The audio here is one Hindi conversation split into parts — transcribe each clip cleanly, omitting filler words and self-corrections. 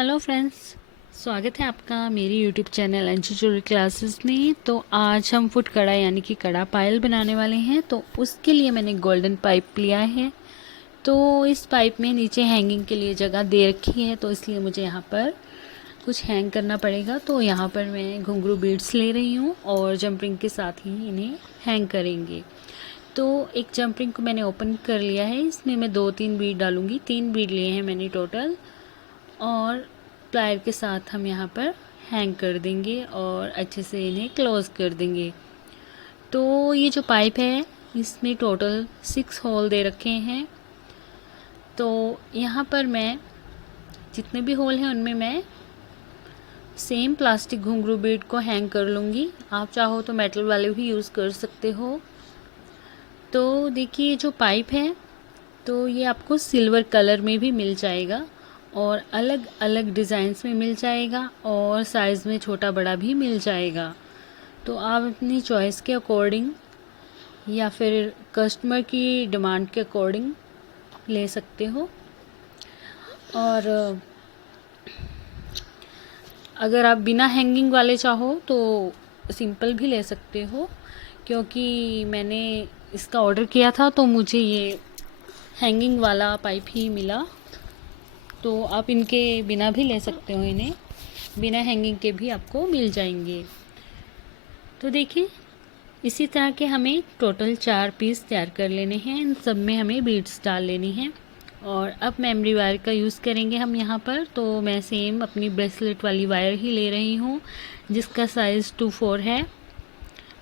हेलो फ्रेंड्स, स्वागत है आपका मेरी YouTube channel Anshu jewellery classes में। तो आज हम फुट कड़ा यानी कि कड़ा पायल बनाने वाले हैं। तो उसके लिए मैंने गोल्डन पाइप लिया है। तो इस पाइप में नीचे हैंगिंग के लिए जगह दे रखी है, तो इसलिए मुझे यहाँ पर कुछ हैंग करना पड़ेगा। तो यहाँ पर मैं घुंघरू बीड्स ले रही हूँ और जंपरिंग के साथ ही इन्हें हैंग करेंगे। तो एक जंपरिंग को मैंने ओपन कर लिया है, इसमें मैं 2-3 बीड डालूँगी। 3 बीड लिए हैं मैंने टोटल, और प्लायर के साथ हम यहाँ पर हैंग कर देंगे और अच्छे से इन्हें क्लोज़ कर देंगे। तो ये जो पाइप है इसमें टोटल 6 होल दे रखे हैं। तो यहाँ पर मैं जितने भी होल हैं उनमें मैं सेम प्लास्टिक घुंघरू बीड को हैंग कर लूँगी। आप चाहो तो मेटल वाले भी यूज़ कर सकते हो। तो देखिए जो पाइप है तो ये आपको सिल्वर कलर में भी मिल जाएगा और अलग अलग डिज़ाइंस में मिल जाएगा और साइज़ में छोटा बड़ा भी मिल जाएगा। तो आप अपनी चॉइस के अकॉर्डिंग या फिर कस्टमर की डिमांड के अकॉर्डिंग ले सकते हो। और अगर आप बिना हैंगिंग वाले चाहो तो सिंपल भी ले सकते हो, क्योंकि मैंने इसका ऑर्डर किया था तो मुझे ये हैंगिंग वाला पाइप ही मिला। तो आप इनके बिना भी ले सकते हो, इन्हें बिना हैंगिंग के भी आपको मिल जाएंगे। तो देखिए इसी तरह के हमें टोटल 4 पीस तैयार कर लेने हैं। इन सब में हमें बीड्स डाल लेनी हैं। और अब मेमोरी वायर का यूज़ करेंगे हम यहाँ पर। तो मैं सेम अपनी ब्रेसलेट वाली वायर ही ले रही हूँ जिसका साइज़ 2-4 है।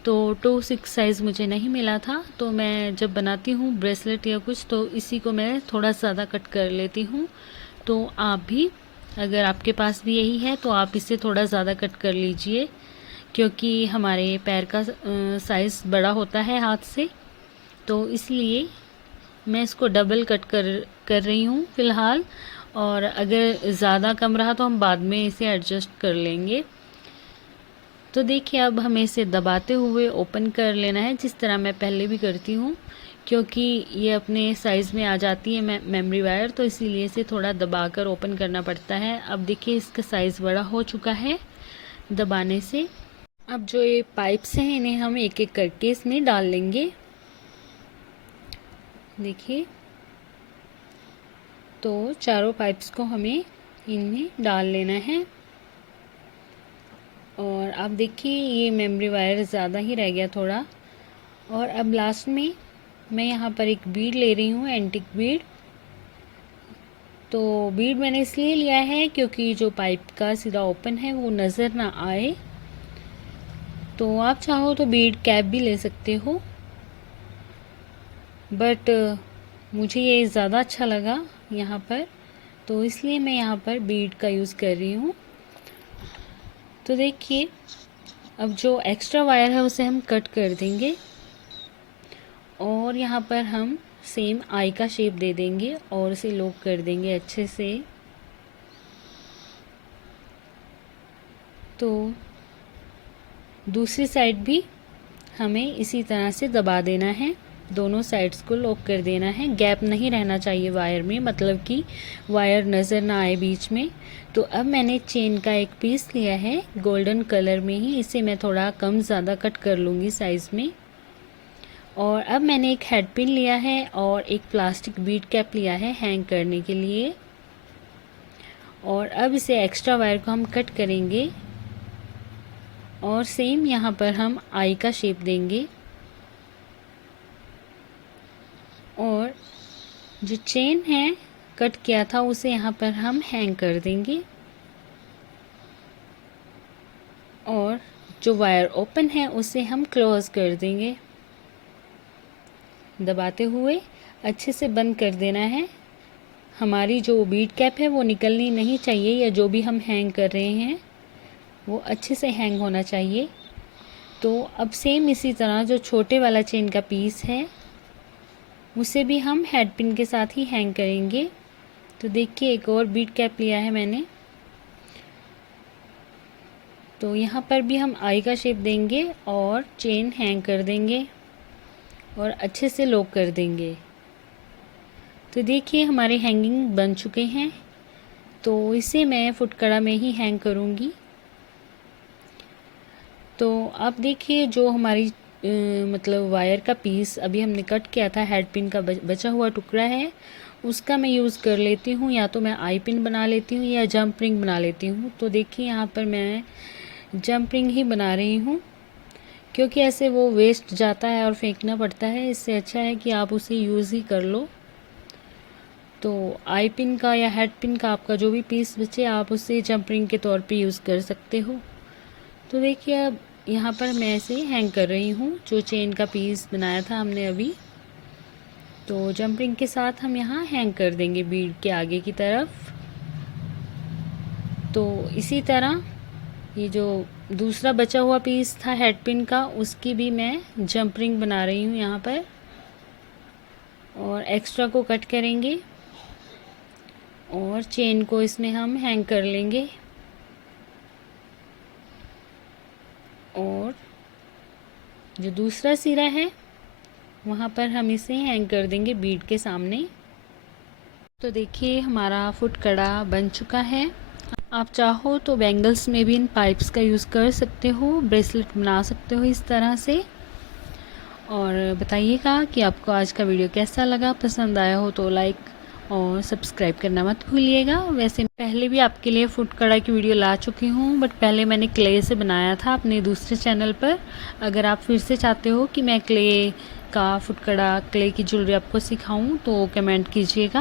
तो 2-6 साइज़ मुझे नहीं मिला था, तो मैं जब बनाती हूँ ब्रेसलेट या कुछ तो इसी को मैं थोड़ा ज़्यादा कट कर लेती हूँ। तो आप भी अगर आपके पास भी यही है तो आप इसे थोड़ा ज़्यादा कट कर लीजिए, क्योंकि हमारे पैर का साइज़ बड़ा होता है हाथ से, तो इसलिए मैं इसको डबल कट कर रही हूँ फ़िलहाल। और अगर ज़्यादा कम रहा तो हम बाद में इसे एडजस्ट कर लेंगे। तो देखिए अब हमें इसे दबाते हुए ओपन कर लेना है, जिस तरह मैं पहले भी करती हूँ, क्योंकि ये अपने साइज़ में आ जाती है मेमोरी वायर, तो इसीलिए इसे थोड़ा दबाकर ओपन करना पड़ता है। अब देखिए इसका साइज़ बड़ा हो चुका है दबाने से। अब जो ये पाइप्स हैं इन्हें हम एक एक करके इसमें डाल लेंगे। देखिए तो चारों पाइप्स को हमें इनमें डाल लेना है। और अब देखिए ये मेमोरी वायर ज़्यादा ही रह गया थोड़ा। और अब लास्ट में मैं यहाँ पर एक बीड ले रही हूँ, एंटिक बीड। तो बीड मैंने इसलिए लिया है क्योंकि जो पाइप का सीधा ओपन है वो नज़र ना आए। तो आप चाहो तो बीड कैप भी ले सकते हो, बट मुझे ये ज़्यादा अच्छा लगा यहाँ पर, तो इसलिए मैं यहाँ पर बीड का यूज़ कर रही हूँ। तो देखिए अब जो एक्स्ट्रा वायर है उसे हम कट कर देंगे और यहाँ पर हम सेम आई का शेप दे देंगे और इसे लॉक कर देंगे अच्छे से। तो दूसरी साइड भी हमें इसी तरह से दबा देना है, दोनों साइड्स को लॉक कर देना है। गैप नहीं रहना चाहिए वायर में, मतलब कि वायर नज़र ना आए बीच में। तो अब मैंने चेन का एक पीस लिया है गोल्डन कलर में ही, इसे मैं थोड़ा कम ज़्यादा कट कर लूँगी साइज़ में। और अब मैंने एक हेड पिन लिया है और एक प्लास्टिक बीड कैप लिया है हैंग करने के लिए। और अब इसे एक्स्ट्रा वायर को हम कट करेंगे और सेम यहाँ पर हम आई का शेप देंगे और जो चेन है कट किया था उसे यहाँ पर हम हैंग कर देंगे। और जो वायर ओपन है उसे हम क्लोज़ कर देंगे, दबाते हुए अच्छे से बंद कर देना है। हमारी जो बीड कैप है वो निकलनी नहीं चाहिए, या जो भी हम हैंग कर रहे हैं वो अच्छे से हैंग होना चाहिए। तो अब सेम इसी तरह जो छोटे वाला चेन का पीस है उसे भी हम हेड पिन के साथ ही हैंग करेंगे। तो देखिए एक और बीड कैप लिया है मैंने, तो यहाँ पर भी हम आई का शेप देंगे और चेन हैंग कर देंगे और अच्छे से लॉक कर देंगे। तो देखिए हमारे हैंगिंग बन चुके हैं। तो इसे मैं फुटकड़ा में ही हैंग करूँगी। तो आप देखिए जो हमारी मतलब वायर का पीस अभी हमने कट किया था, हेड पिन का बचा हुआ टुकड़ा है, उसका मैं यूज़ कर लेती हूँ। या तो मैं आई पिन बना लेती हूँ या जंप रिंग बना लेती हूँ। तो देखिए यहाँ पर मैं जंप रिंग ही बना रही हूँ, क्योंकि ऐसे वो वेस्ट जाता है और फेंकना पड़ता है। इससे अच्छा है कि आप उसे यूज़ ही कर लो। तो आई पिन का या हेड पिन का आपका जो भी पीस बचे, आप उसे जंप रिंग के तौर पे यूज़ कर सकते हो। तो देखिए अब यहाँ पर मैं इसे हैंग कर रही हूँ, जो चेन का पीस बनाया था हमने अभी। तो जंप रिंग के साथ हम यहाँ हैंग कर देंगे बीड के आगे की तरफ। तो इसी तरह ये जो दूसरा बचा हुआ पीस था हेड पिन का, उसकी भी मैं जंप रिंग बना रही हूँ यहाँ पर, और एक्स्ट्रा को कट करेंगे और चेन को इसमें हम हैंग कर लेंगे। और जो दूसरा सिरा है वहाँ पर हम इसे हैंग कर देंगे बीड के सामने। तो देखिए हमारा फुटकड़ा बन चुका है। आप चाहो तो बैंगल्स में भी इन पाइप्स का यूज़ कर सकते हो, ब्रेसलेट बना सकते हो इस तरह से। और बताइएगा कि आपको आज का वीडियो कैसा लगा। पसंद आया हो तो लाइक और सब्सक्राइब करना मत भूलिएगा। वैसे पहले भी आपके लिए फुटकड़ा की वीडियो ला चुकी हूँ, बट पहले मैंने क्ले से बनाया था अपने दूसरे चैनल पर। अगर आप फिर से चाहते हो कि मैं क्ले का फुटकड़ा, क्ले की ज्वेलरी आपको सिखाऊं तो कमेंट कीजिएगा।